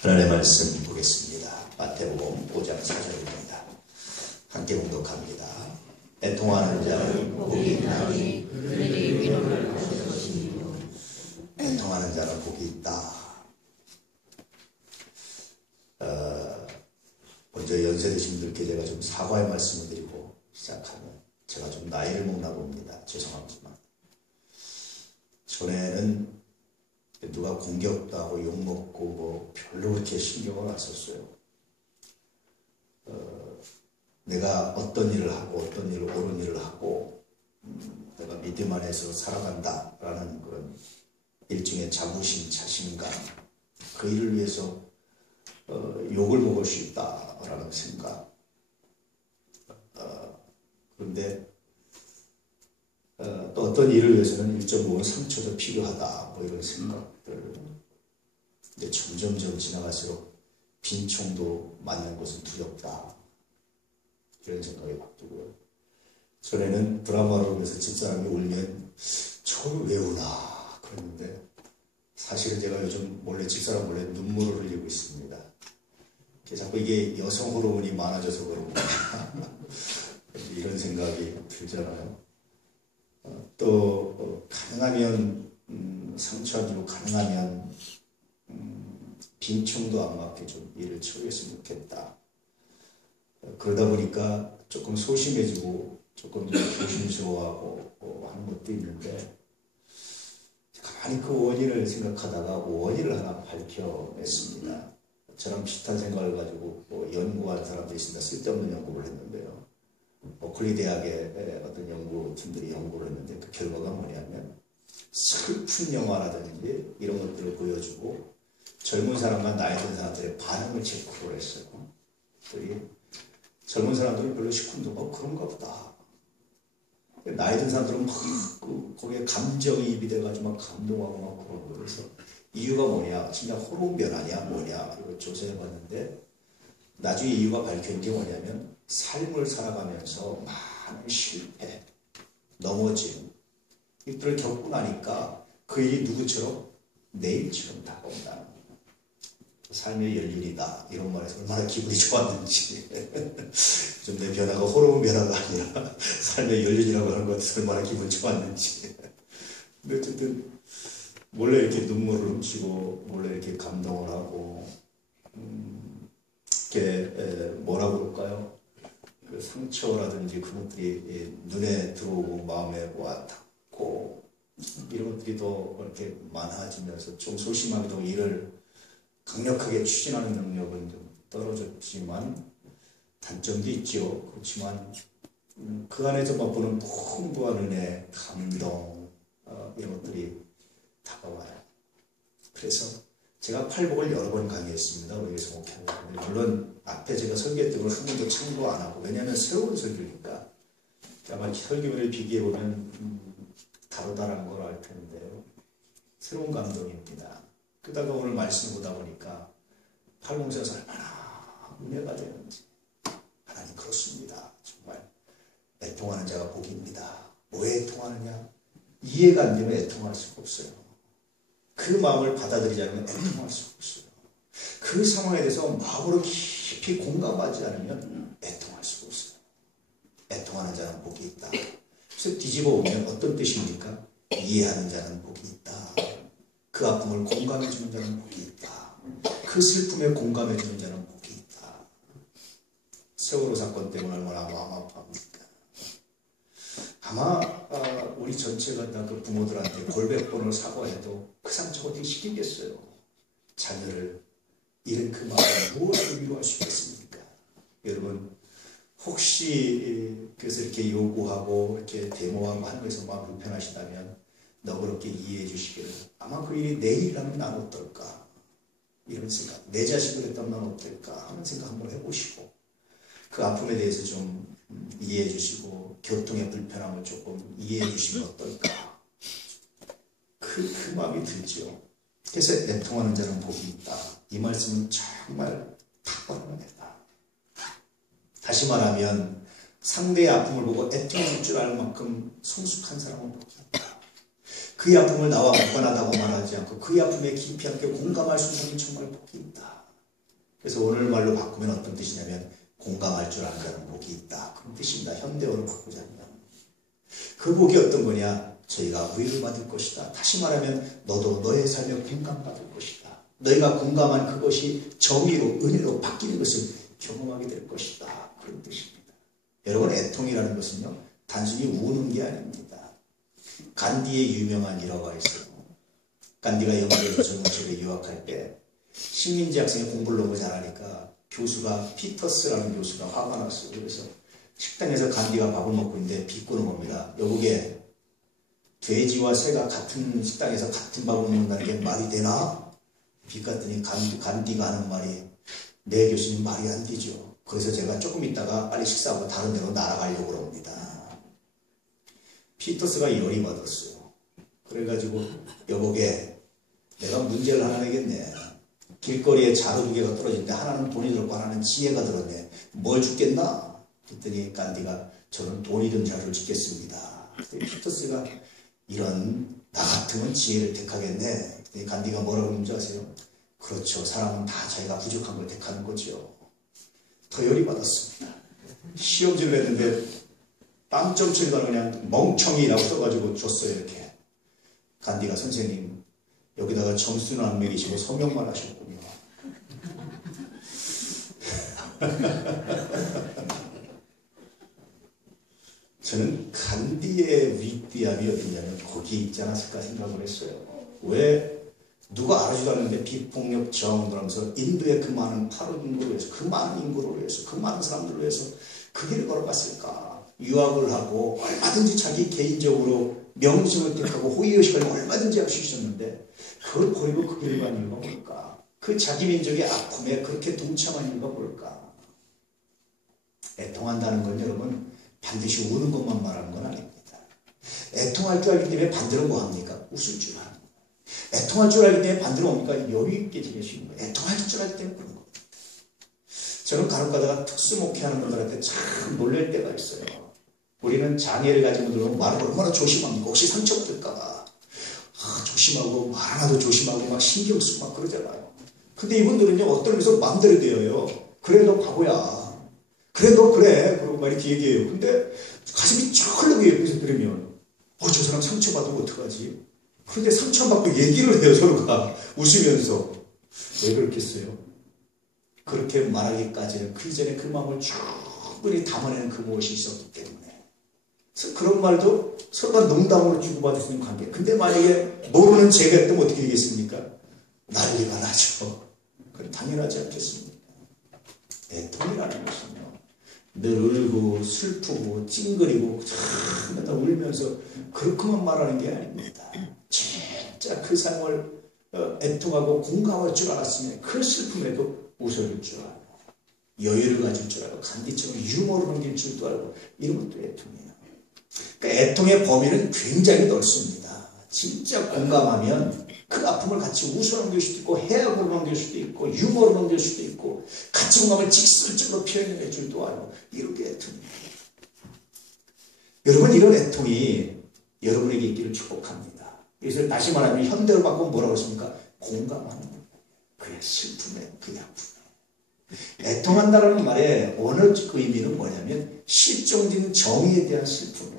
하나님의 말씀 보겠습니다. 마태복음 5장 4절입니다. 함께 공독합니다. 애통하는 자는 복이 있나니 그들이 위로를 받을 것이니요. 애통하는 자는 복이 있다. 먼저 연세 드신 분들께 제가 좀 사과의 말씀을 드리고 시작하면, 제가 좀 나이를 먹나 봅니다. 죄송하지만 전에는 누가 공격도 하고 욕먹고 뭐 별로 그렇게 신경을 안 썼어요. 내가 어떤 일을 하고 어떤 일을 옳은 일을 하고 내가 믿음 안에서 살아간다 라는 그런 일종의 자부심, 자신감, 그 일을 위해서 욕을 먹을 수 있다 라는 생각. 그런데 또 어떤 일을 위해서는 일정 부분 상처도 필요하다, 뭐 이런 생각들. 근데 점점 지나갈수록 빈총도 맞는 것은 두렵다, 이런 생각이 막 들고요. 전에는 드라마로 그래서 집사람이 울면 저를 왜 우나 그랬는데, 사실은 제가 요즘 집사람 몰래 눈물을 흘리고 있습니다. 자꾸 이게 여성 호르몬이 많아져서 그런가 이런 생각이 들잖아요. 또 가능하면 상처 안 주고, 가능하면 빈총도 안 맞게 좀 일을 처리했으면 좋겠다. 그러다 보니까 조금 소심해지고 조금 조심스러워하고 하는 것도 있는데, 가만히 그 원인을 생각하다가 원인을 하나 밝혀냈습니다. 저랑 비슷한 생각을 가지고 연구한 사람들이 있습니다. 쓸데없는 연구를 했는데요. 버클리 대학의 어떤 연구팀들이 연구를 했는데, 그 결과가 뭐냐면, 슬픈 영화라든지 이런 것들을 보여주고 젊은 사람과 나이 든 사람들의 반응을 체크를 했어요. 젊은 사람들은 별로 시큰둥하고 그런가 보다. 나이 든 사람들은 막 거기에 감정이입이 돼가지고 막 감동하고 막 그런 거예요. 그래서 이유가 뭐냐, 진짜 호르몬 변화냐 뭐냐, 이걸 조사해봤는데, 나중에 이유가 밝혀진 게 뭐냐면, 삶을 살아가면서 많은 실패, 넘어짐, 이들을 겪고 나니까 그 일이 누구처럼? 내일처럼 다가온다는 거예요. 삶의 열일이다, 이런 말에서 얼마나 기분이 좋았는지. 좀 내 변화가 호르몬 변화가 아니라 삶의 열일이라고 하는 것에서 얼마나 기분이 좋았는지. 근데 어쨌든 몰래 이렇게 눈물을 훔치고 몰래 이렇게 감동을 하고, 이렇게 뭐라고 그럴까요? 그 상처라든지 그런 것들이 눈에 들어오고 마음에 와닿고, 이런 것들이 더 이렇게 많아지면서 좀 소심하게도 일을 강력하게 추진하는 능력은 좀 떨어졌지만, 단점도 있죠. 그렇지만 그 안에서 맛보는 풍부한 은혜, 감동, 이런 것들이 다가와요. 그래서 제가 팔복을 여러 번 강의했습니다. 여기서 목회하는데, 물론 앞에 제가 설교했던 걸 한 번도 참고 안 하고, 왜냐하면 새로운 설교니까. 아마 설교를 비교해보면 다르다는 걸 알 텐데요. 새로운 감동입니다. 그러다가 오늘 말씀 보다 보니까 팔공사에서 얼마나 은혜가 되는지. 하나님 그렇습니다. 정말 애통하는 자가 복입니다. 뭐에 애통하느냐? 이해가 안 되면 애통할 수가 없어요. 그 마음을 받아들이지 않으면 애통할 수가 없어요. 그 상황에 대해서 마음으로 깊이 공감하지 않으면 애통할 수가 없어요. 애통하는 자는 복이 있다. 그래서 뒤집어 보면 어떤 뜻입니까? 이해하는 자는 복이 있다. 그 아픔을 공감해주는 자는 복이 있다. 그 슬픔에 공감해주는 자는 복이 있다. 세월호 사건 때문에 얼마나 마음 아파합니까? 아마 우리 전체가 다 그 부모들한테 골백 번을 사과해도 그 상처가 어떻게 시키겠어요? 자녀를 잃은 그 마음을 무엇으로 위로할 수 있겠습니까? 여러분, 혹시 그래서 이렇게 요구하고 이렇게 데모하고 하는 것에서 마음 불편하시다면 너그럽게 이해해 주시기를, 아마 그 일이 내 일이라면 난 어떨까? 이런 생각, 내 자식을 했다면 난 어떨까? 하는 생각 한번 해보시고, 그 아픔에 대해서 좀 이해해 주시고, 교통의 불편함을 조금 이해해 주시면 어떨까? 그 마음이 들죠. 그래서 애통하는 자는 복이 있다. 이 말씀은 정말 탁월합니다. 다시 말하면 상대의 아픔을 보고 애통할 줄 알 만큼 성숙한 사람은 복이 있다. 그의 아픔을 나와 무관하다고 말하지 않고 그의 아픔에 깊이 함께 공감할 수 있는 사람이 정말 복이 있다. 그래서 오늘 말로 바꾸면 어떤 뜻이냐면 공감할 줄 안다는 복이 있다. 그런 뜻입니다. 현대어로 바꾸자면. 그 복이 어떤 거냐? 저희가 위를 받을 것이다. 다시 말하면 너도 너의 삶에 공감받을 것이다. 너희가 공감한 그것이 정의로 은혜로 바뀌는 것을 경험하게 될 것이다. 그런 뜻입니다. 여러분, 애통이라는 것은요 단순히 우는 게 아닙니다. 간디의 유명한 일화가 있어요. 간디가 영국에서 젊은 시절에 유학할 때 식민지 학생이 공부를 너무 잘하니까 교수가 피터스라는 교수가 화가 났어요. 그래서 식당에서 간디가 밥을 먹고 있는데 비꼬는 겁니다. 여보게, 돼지와 새가 같은 식당에서 같은 밥을 먹는다는 게 말이 되나? 비꼬더니 간디가 하는 말이, 네 교수님 말이 안 되죠. 그래서 제가 조금 있다가 빨리 식사하고 다른 데로 날아가려고 그럽니다. 피터스가 열이 받았어요. 그래가지고 여보게, 내가 문제를 하나 내겠네. 길거리에 자루 2개가 떨어지는데 하나는 돈이 들었고 하나는 지혜가 들었네. 뭘 죽겠나? 그랬더니 간디가 저는 돈이 든 자루를 짓겠습니다. 피터스가 이런 나 같으면 지혜를 택하겠네. 그랬더니 간디가 뭐라고 하는지 아세요? 그렇죠. 사람은 다 자기가 부족한 걸 택하는 거죠. 더 열이 받았습니다. 시험지를 했는데 빵점 치니까 그냥 멍청이라고 써가지고 줬어요. 이렇게. 간디가 선생님 여기다가 점수는 안 매기시고 서명만 하셨군요. 저는 간디의 위대함이 어디냐면 거기 있지 않았을까 생각을 했어요. 왜 누가 알아주지도 않는데 비폭력 저항을 하면서 인도의 그 많은 8억 인구를 위해서, 그 많은 인구를 위해서, 그 많은 사람들을 위해서 그 길을 걸어갔을까? 유학을 하고 얼마든지 자기 개인적으로 명심을 택하고 호의의식을 얼마든지 할 수 있었는데 그걸 버리고 그 길을 간 이유가 뭘까? 그 자기 민족의 아픔에 그렇게 동참한 이유가 뭘까? 애통한다는 건 여러분 반드시 우는 것만 말하는 건 아닙니다. 애통할 줄 알기 때문에 반대로 뭐 합니까? 웃을 줄 아는 거예요. 애통할 줄 알기 때문에 반대로 뭡니까? 여유 있게 지낼 수 있는 거예요. 애통할 줄 알기 때문에 그런 겁니다. 저는 간혹 가다가 특수목회하는 분들한테 참 놀랄 때가 있어요. 우리는 장애를 가진 분들은 말을 얼마나 조심합니까? 혹시 상처받을까봐 조심하고 말 하나도 조심하고 막 신경 쓰고 막 그러잖아요. 근데 이분들은요 어떤 의미에서 마음대로 되어요. 그래 너 바보야. 그래 너 그래. 그러고 막 이렇게 얘기해요. 근데 가슴이 쫙 흘러요. 옆에서 들으면 저 사람 상처받으면 어떡하지? 그런데 상처받고 얘기를 해요. 서로가 웃으면서. 왜 그렇겠어요? 그렇게 말하기까지는 그 전에 그 마음을 충분히 담아내는 그 무엇이 있었기 때문에. 그래서 그런 말도 서로가 농담으로 주고받을 수 있는 관계. 근데 만약에 모르는 제가 했다면 어떻게 되겠습니까? 난리가 나죠. 그건 당연하지 않겠습니까? 애통이라는 것은요. 늘 울고 슬프고 찡그리고 참 맨날 울면서 그렇게만 말하는 게 아닙니다. 진짜 그 삶을 애통하고 공감할 줄 알았으면 그 슬픔에도 웃어줄 줄 알고 여유를 가질 줄 알고 간디처럼 유머를 넘길 줄도 알고 이런 것도 애통이에요. 그러니까 애통의 범위는 굉장히 넓습니다. 진짜 공감하면 그 아픔을 같이 웃어 넘길 수도 있고 해악으로 넘길 수도 있고 유머로 넘길 수도 있고 같이 공감을 직설적으로 표현해 줄도 알고 이렇게 애통입니다. 여러분 이런 애통이 여러분에게 있기를 축복합니다. 그래서 다시 말하면 현대로 바꾸면 뭐라고 했습니까? 공감하는 거예요. 그의 슬픔에 그의 아픔에. 애통한다라는 말의 언어적 의미는 뭐냐면 실종된 정의에 대한 슬픔이에요.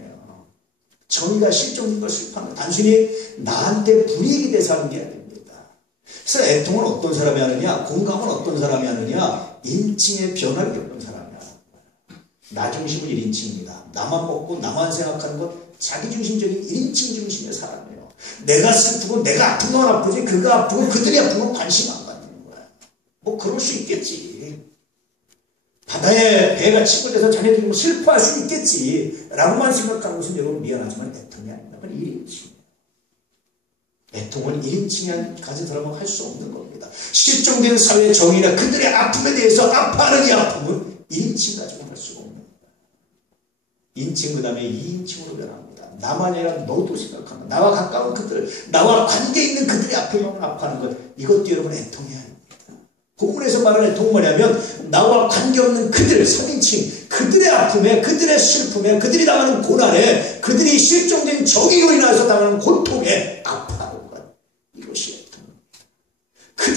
정의가 실종된 걸 슬퍼하는 단순히 나한테 불이익이 돼서 하는 게 아닙니다. 그래서 애통은 어떤 사람이 하느냐, 공감은 어떤 사람이 하느냐, 인칭의 변화를 겪는 사람이 하는 거예요. 나 중심은 1인칭입니다. 나만 먹고 나만 생각하는 것, 자기중심적인 1인칭 중심의 사람이에요. 내가 슬프고 내가 아픈 건 아프지 그가 아프고 그들이 아픈 건 관심 안 갖는 거야. 뭐 그럴 수 있겠지. 바다에 배가 침몰돼서 자네들이 뭐 슬퍼할 수 있겠지 라고만 생각하는 것은 여러분 미안하지만 애통이 아닙니다. 그건 1인칭이에요. 애통은 1인칭이 가진 사람은 할 수 없는 겁니다. 실종된 사회의 정의나 그들의 아픔에 대해서 아파하는 이 아픔은 1인칭 가지고 할 수가 없는 거예요. 인칭 그 다음에 2인칭으로 변합니다. 나만이 아니라 너도 생각하는 나와 가까운 그들, 나와 관계 있는 그들의 아픔만 아파하는 것, 이것도 여러분 애통이 아닙니다. 본문에서 말하는 애통은 뭐냐면 나와 관계없는 그들, 3인칭, 그들의 아픔에, 그들의 슬픔에, 그들이 당하는 고난에, 그들이 실종된 정의로 인해서 당하는 고통에 아파하는 것, 이것이 애통입니다.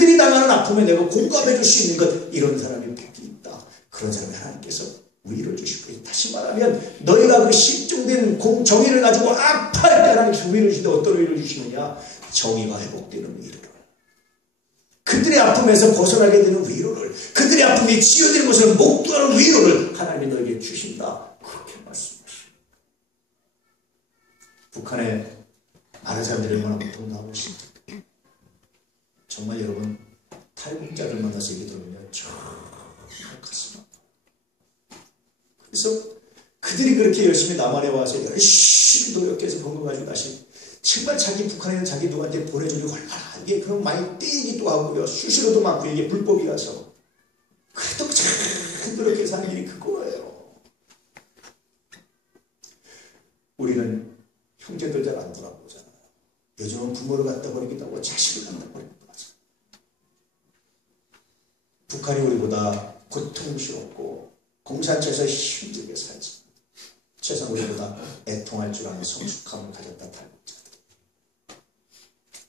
그들이 당하는 아픔에 내가 공감해 줄 수 있는 것, 이런 사람이 복이 있다. 그런 사람이 하나님께서 위로를 주시고, 다시 말하면 너희가 그 실종된 정의를 가지고 아파할 때 하나님께서 위로를 주시는데 어떤 위로를 주시느냐? 정의가 회복되는 위로를, 그들의 아픔에서 벗어나게 되는 위로를, 그들의 아픔이 치유되는 것을 목도하는 위로를 하나님이 너에게 주신다. 그렇게 말씀하십니다. 북한에 많은 사람들이 얼마나 고통당하고 있습니다. 정말 여러분, 탈북자를 만나서 얘기 들으면 정말 가슴 아파. 그래서 그들이 그렇게 열심히 남한에 와서 열심히 노력해서 번 거 가지고 다시 정말 자기 북한에 있는 자기 누구한테 보내주려고 얼마나 이게 그럼 많이 떼기도 하고요, 수시로도 많고, 이게 불법이라서. 그래도 참 노력해서 하는 일이 그거예요. 우리는 형제들 잘 안 돌아보잖아요. 요즘은 부모를 갖다 버리기도 하고 자식을 갖다 버리기도 하잖아요. 북한이 우리보다 고통스럽고 공산처에서 힘들게 살지, 최소한 우리보다 애통할 줄 아는 성숙함을 가졌다 탈북자들.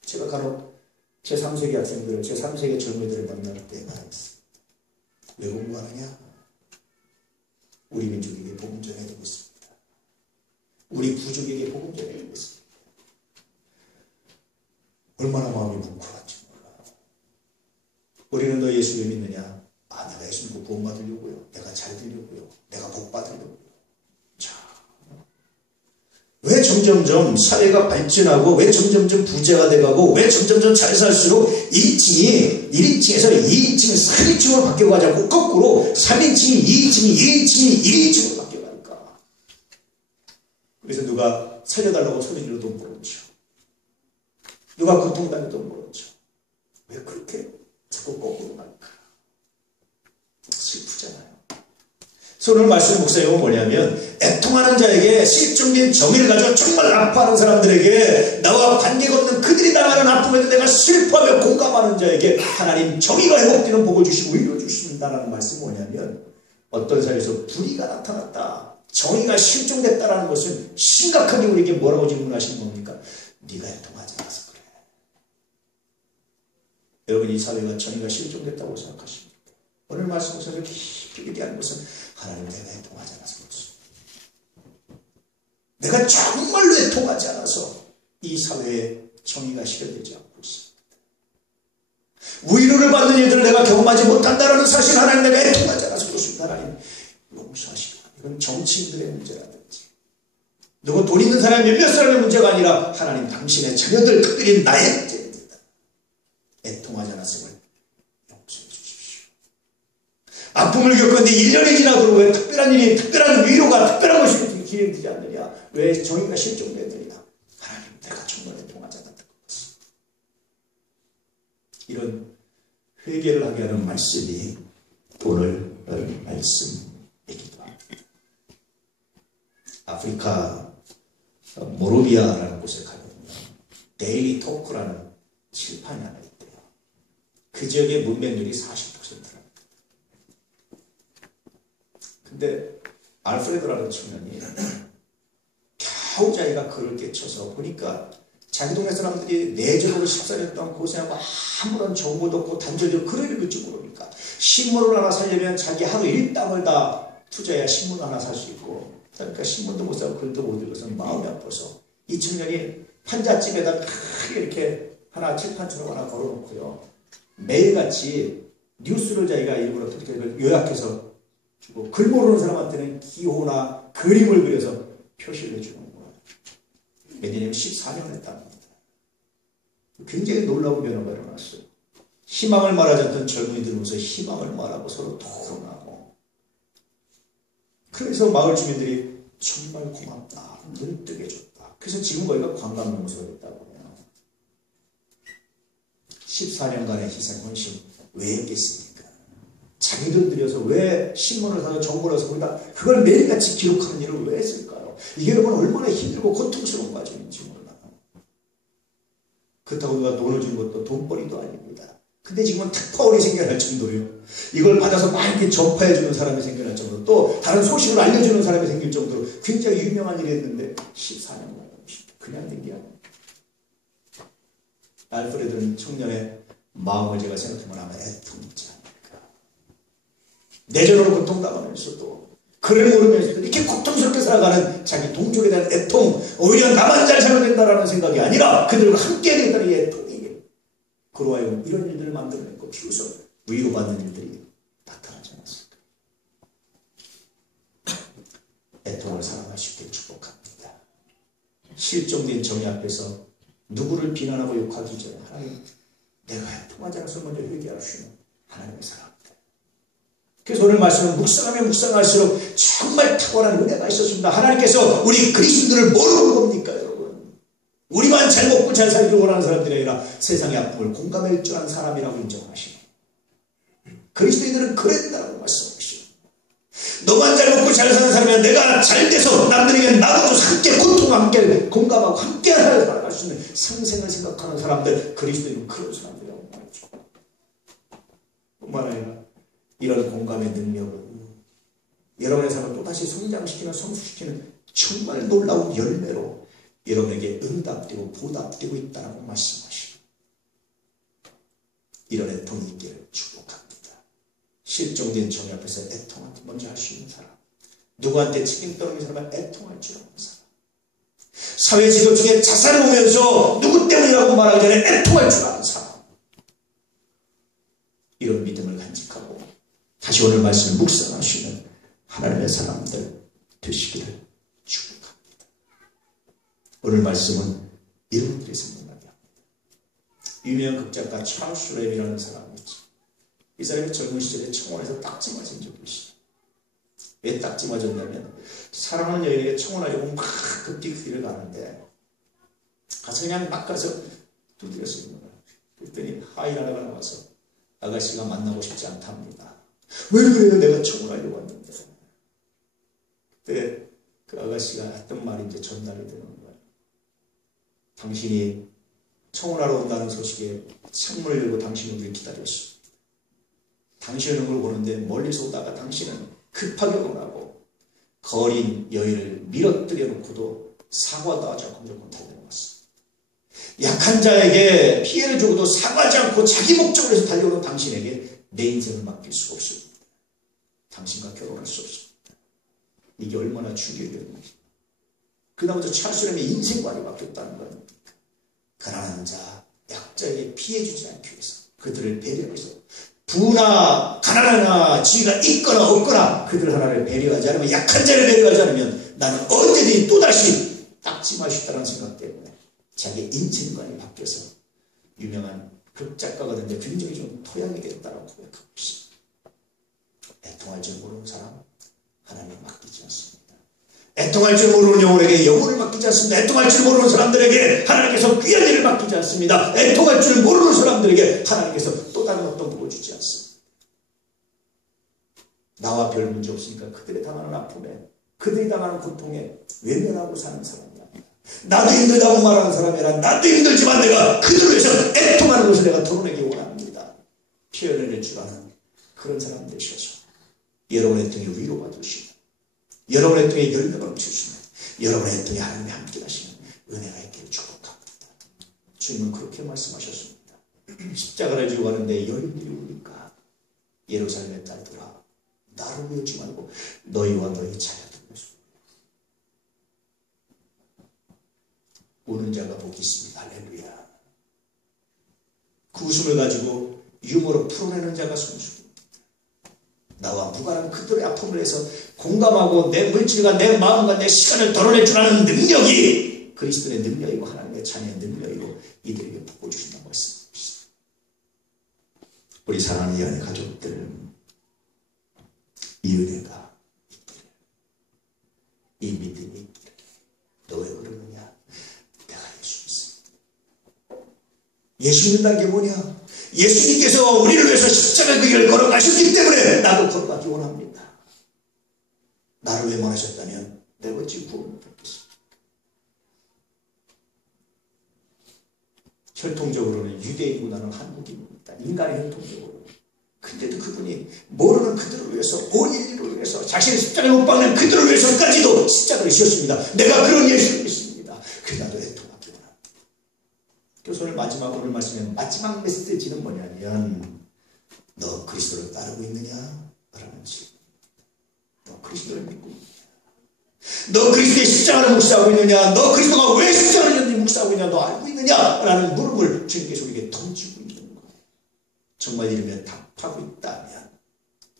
제가 간혹 제3세계 학생들을, 제3세계 젊은이들을 만날 때가 있습니다. 왜 공부하느냐? 우리 민족에게 복음 전해야 되고 있습니다. 우리 부족에게 복음 전해야 되고 있습니다. 얼마나 마음이 뭉클한지 몰라요. 우리는 너 예수를 믿느냐? 아, 내가 예수 믿고 구원 받으려고요. 내가 잘 되려고요. 내가 복 받으려고요. 자, 왜 점점점 사회가 발전하고, 왜 점점점 부자가 돼가고, 왜 점점점 잘 살수록 1인칭이 1인칭에서 2인칭, 3인칭으로 바뀌어가자고, 거꾸로 3인칭이 2인칭이 2인칭이 1인칭으로 바뀌어가니까. 그래서 누가 살려달라고 소리로 돈 벌었죠. 누가 고통당해 돈 벌었죠. 왜 그렇게 자꾸 거꾸로 갈까? 슬프잖아요. 그래서 오늘 말씀 목사님은 뭐냐면, 애통하는 자에게 실종된 정의를 가지고 정말 아파하는 사람들에게, 나와 관계가 없는 그들이 당하는 아픔에도 내가 슬퍼하며 공감하는 자에게 하나님 정의가 회복되는 복을 주시고 위로 주신다는 말씀이 뭐냐면, 어떤 사회에서 불의가 나타났다, 정의가 실종됐다는 것은 심각하게 우리에게 뭐라고 질문하시는 겁니까? 네가 애통하지 않아서 그래. 여러분, 이 사회가 정의가 실종됐다고 생각하십니까? 오늘 말씀 목사님 깊이 얘기하는 것은, 하나님, 내가 애통하지 않아서 그렇습니다. 내가 정말로 애통하지 않아서 이 사회에 정의가 실현되지 않고 있습니다. 위로를 받는 일들을 내가 경험하지 못한다는 사실, 하나님, 내가 애통하지 않아서 그렇습니다. 하나님, 용서하시고. 이건 정치인들의 문제라든지, 누구 돈 있는 사람 몇몇 사람의 문제가 아니라, 하나님, 당신의 자녀들, 특별히 나의 문제입니다. 애통하지 않았음을 용서해 주십시오. 아픔을 겪었는데 1년이 지나도록 왜 특별한 일이, 특별한 위로가, 특별한 것이 기회되지 않느냐? 왜 정의가 실종되느냐? 하나님, 내가 정말 애통하지 않았던 것입니다. 이런 회개를 하게 하는 말씀이 오늘 말씀이기도 합니다. 아프리카 모로비아라는 곳에 가면요, 데일리 토크라는 칠판이 하나 있대요. 그 지역의 문맹률이 40%랍니다. 근데 알프레드라는 청년이 겨우 자기가 글을 깨쳐서 보니까 자기 동네 사람들이 내적으로 14년 동안 고생하고 아무런 정보도 없고 단절되고 글을 읽을 줄 모르니까 신문을 하나 사려면 자기 하루 일당을 다 투자해야 신문 하나 살 수 있고, 그러니까 신문도 못 사고 글도 못 읽어서 마음이 아파서 이 청년이 판잣집에다 크게 이렇게 하나 칠판처럼 하나 걸어놓고요, 매일같이 뉴스를 자기가 일부러 어떻게 요약해서 주고, 글 모르는 사람한테는 기호나 그림을 그려서 표시를 해주는 거예요. 몇 년이면 14년 했답니다. 굉장히 놀라운 변화가 일어났어요. 희망을 말하지 않던 젊은이들 오면서 희망을 말하고 서로 토론하고, 그래서 마을 주민들이 정말 고맙다, 눈 뜨게 줬다. 그래서 지금 거기가 관광명소가 됐다고 해요. 14년간의 희생, 헌신 왜 했겠습니까? 자기 돈 들여서 왜 신문을 사서 정보를 사서 거기다 그걸 매일같이 기록하는 일을 왜 했을까요? 이게 여러분 얼마나 힘들고 고통스러운 과정인지 몰라요. 그렇다고 누가 돈을 준 것도 돈벌이도 아닙니다. 근데 지금은 특파원이 생겨날 정도로요, 이걸 받아서 막 이렇게 전파해주는 사람이 생겨날 정도로, 또 다른 소식을 알려주는 사람이 생길 정도로 굉장히 유명한 일이 했는데 14년간 그냥 된 게 아닙니다. 알프레드는 청년의 마음을 제가 생각해보면 아마 애통이지 않을까. 내전으로 고통당하면서도 그를 모르면서도 이렇게 고통스럽게 살아가는 자기 동족에 대한 애통, 오히려 나만 잘 살아야 된다는 생각이 아니라 그들과 함께 되겠다는 이 애통이 그로 하여금 이런 일들을 만들어냈고 비로소 위로받는 일들이 나타나지 않았을까. 애통을 사랑할 수 있게 축복합니다. 실종된 정의 앞에서 누구를 비난하고 욕하기 전에 하나님, 내가 애통하지 않아서 먼저 회개할 수 있는 하나님의 사랑입니다. 그래서 오늘 말씀은 묵상하면 묵상할수록 정말 탁월한 은혜가 있었습니다. 하나님께서 우리 그리스도인들을 모르는 겁니까, 여러분? 우리만 잘 먹고 잘 살기를 원하는 사람들이 아니라 세상의 아픔을 공감할 줄 아는 사람이라고 인정하시고, 그리스도인들은 그랬다고 말씀하시고, 너만 잘 먹고 잘 사는 사람이면 내가 잘 돼서 남들에게 나눠서 함께 고통, 함께 공감하고 함께 살아갈 수 있는 상생을 생각하는 사람들, 그리스도인은 그런 사람들이라고 말이죠. 뿐만 아니라 이런 공감의 능력은 여러분의 삶을 또다시 성장시키는, 성숙시키는 정말 놀라운 열매로 여러분에게 응답되고 보답되고 있다고 말씀하시고, 이런 애통이 있기를 축복합니다. 실종된 정의 앞에서 애통한테 먼저 할 수 있는 사람, 누구한테 책임 떠넘긴 사람은 애통할 줄 아는 사람, 사회 지도 중에 자살을 오면서 누구 때문이라고 말하기 전에 애통할 줄 아는 사람, 이런 믿음을 간직하고 다시 오늘 말씀을 묵상하시는 하나님의 사람들 되시기를 축복합니다. 오늘 말씀은 이런 분들이 생각나게 합니다. 유명한 극작가 찰스 랩이라는 사람이 있죠. 이 사람이 젊은 시절에 청원에서 딱지 맞은 적이 있어요. 왜 딱지 맞았냐면 사랑하는 여인에게 청원하려고 막 급히 길을 가는데 가서 그냥 막 가서 두드렸습니다. 그랬더니 하이나라가 나와서 아가씨가 만나고 싶지 않답니다. 왜 그래요? 내가 청혼하려고 왔는데. 그때 그 아가씨가 했던 말이 이제 전달이 되는 거예요. 당신이 청혼하러 온다는 소식에 창문을 열고 당신이 우리를 기다렸어. 당신의 눈을 보는데 멀리서 오다가 당신은 급하게 원하고 거린 여인을 밀어뜨려 놓고도 사과도 하지 않고 무조건 달려왔어. 약한 자에게 피해를 주고도 사과하지 않고 자기 목적을 위해서 달려오는 당신에게 내 인생을 맡길 수가 없습니다. 당신과 결혼할 수 없습니다. 이게 얼마나 충격이었는지. 그나마도 찰스렘의 인생관이 바뀌었다는 건 가난한 자, 약자에게 피해 주지 않기 위해서 그들을 배려해서 부나 가난하나 지위가 있거나 없거나 그들 하나를 배려하지 않으면, 약한 자를 배려하지 않으면 나는 언제든지 또다시 딱지할 수 있다는 생각 때문에 자기 인생관이 바뀌어서 유명한 극작가가 됐는데 굉장히 좀 토양이 됐다고 고백하고 있습니다. 애통할 줄 모르는 사람 하나님 맡기지 않습니다. 애통할 줄 모르는 영혼에게 영혼을 맡기지 않습니다. 애통할 줄 모르는 사람들에게 하나님께서 귀한 일을 맡기지 않습니다. 애통할 줄 모르는 사람들에게 하나님께서 또 다른 어떤 복을 주지 않습니다. 나와 별 문제 없으니까 그들이 당하는 아픔에, 그들이 당하는 고통에 외면하고 사는 사람이야. 나도 힘들다고 말하는 사람이 아니라 나도 힘들지만 내가 그들을 위해서 애통하는 것을 내가 드러내기 원합니다. 표현을 줄 아는 그런 사람 되셔서 여러분의 애통에 위로받으시고 여러분의 애통에 열매가 주시는, 여러분의 애통에 하나님이 함께 하시는 은혜가 있기를 축복합니다. 주님은 그렇게 말씀하셨습니다. 십자가를 지고 가는데 여인들이 우니까 예루살렘의 딸들아, 나를 외우지 말고 너희와 너희 자녀들을 외우라. 우는 자가 복이 있습니다. 할렐루야. 그 웃음을 가지고 유머로 풀어내는 자가 성숙입니다. 나와 무관한 그들의 아픔을 해서 공감하고 내 물질과 내 마음과 내 시간을 덜어낼 줄 아는 능력이 그리스도의 능력이고 하나님의 자녀의 능력이고 이들에게 복을 주신다고 말씀합니다. 우리 사랑하는 연애 가족들, 이 은혜가 있기를, 이 믿음이 있기를. 너 왜 그러느냐? 내가 예수 믿습니다. 예수 믿는다는 게 뭐냐? 예수님께서 우리를 위해서 십자가 그 길을 걸어가셨기 때문에 나도 걸어가기 원합니다. 나를 외면하셨다면 내가 어찌 구원을 받겠습니까? 혈통적으로는 유대인이고 나는 한국인입니다. 인간의 혈통적으로. 근데도 그분이 모르는 그들을 위해서, 온 인류를 위해서, 자신의 십자가에 못 박는 그들을 위해서까지도 십자가를 지었습니다. 내가 그런 예수를 믿습니다. 그래서 나도 애통하기 원합니다. 그래서 오늘 마지막 오늘 말씀에 마지막 메시지는 뭐냐면 너 그리스도를 따르고 있느냐? 라는 질문. 너 그리스도를 믿고 있느냐? 너 그리스도의 십자가를 묵상하고 있느냐? 너 그리스도가 왜 십자가를 묵상하고 있느냐? 너 알고 있느냐? 라는 물음을 주님께서 우리에게 던지고 있는 거예요. 정말 이러면 답하고 있다면,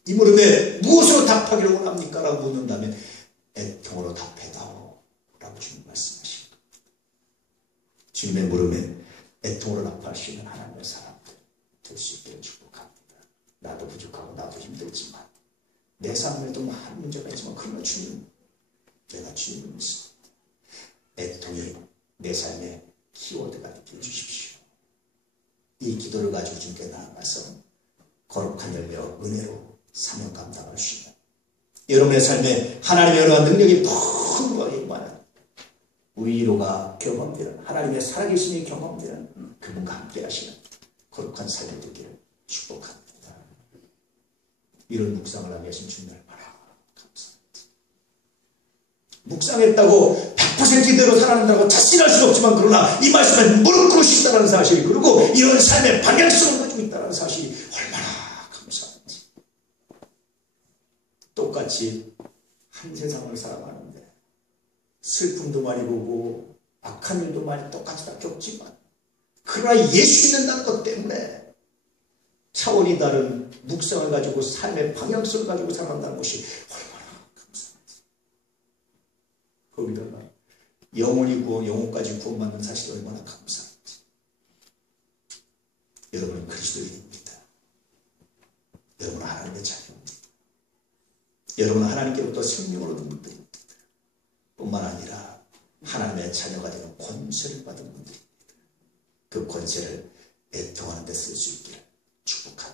이 물음에 무엇으로 답하기를 원합니까? 라고 묻는다면 애통으로 답해다오 라고 주님 말씀하십니다. 주님의 물음에 애통으로 답할 수 있는 하나님의 사람들 될 수 있기를 축복합니다. 나도 부족하고 나도 힘들지만 내 삶에도 많은 문제가 있지만 그러나 주님, 내가 주님을 믿습니다. 애통이 내 삶의 키워드가 되게 해주십시오. 이 기도를 가지고 주님께 나아가서 거룩한 열매와 은혜로 사명 감당할 수 있는 여러분의 삶에 하나님의 은혜와 능력이 풍부하게 임하는 위로가 경험되는 하나님의 살아계심이 경험되는 그분과 함께 하시는 거룩한 삶이 되기를 축복합니다. 이런 묵상을 하게 하신 주님 얼마나 감사합니다. 묵상했다고 100% 이대로 살아난다고 자신할 수 없지만 그러나 이 말씀에 무릎 꿇으시다는 사실, 그리고 이런 삶의 방향성을 가지고 있다는 사실이 얼마나 감사한지. 똑같이 한 세상을 살아가는데 슬픔도 많이 보고 악한 일도 많이 똑같이 다 겪지만 그러나 예수 믿는다는 것 때문에 차원이 다른 묵상을 가지고 삶의 방향성을 가지고 살아간다는 것이 얼마나 감사한지. 거기다가 영혼까지 구원받는 사실이 얼마나 감사한지. 여러분은 그리스도인입니다. 여러분은 하나님의 자녀입니다. 여러분은 하나님께로부터 생명을 얻은 분들입니다. 뿐만 아니라 하나님의 자녀가 되는 권세를 받은 분들입니다. 그 권세를 애통하는 데 쓸 수 있기를 축복합니다.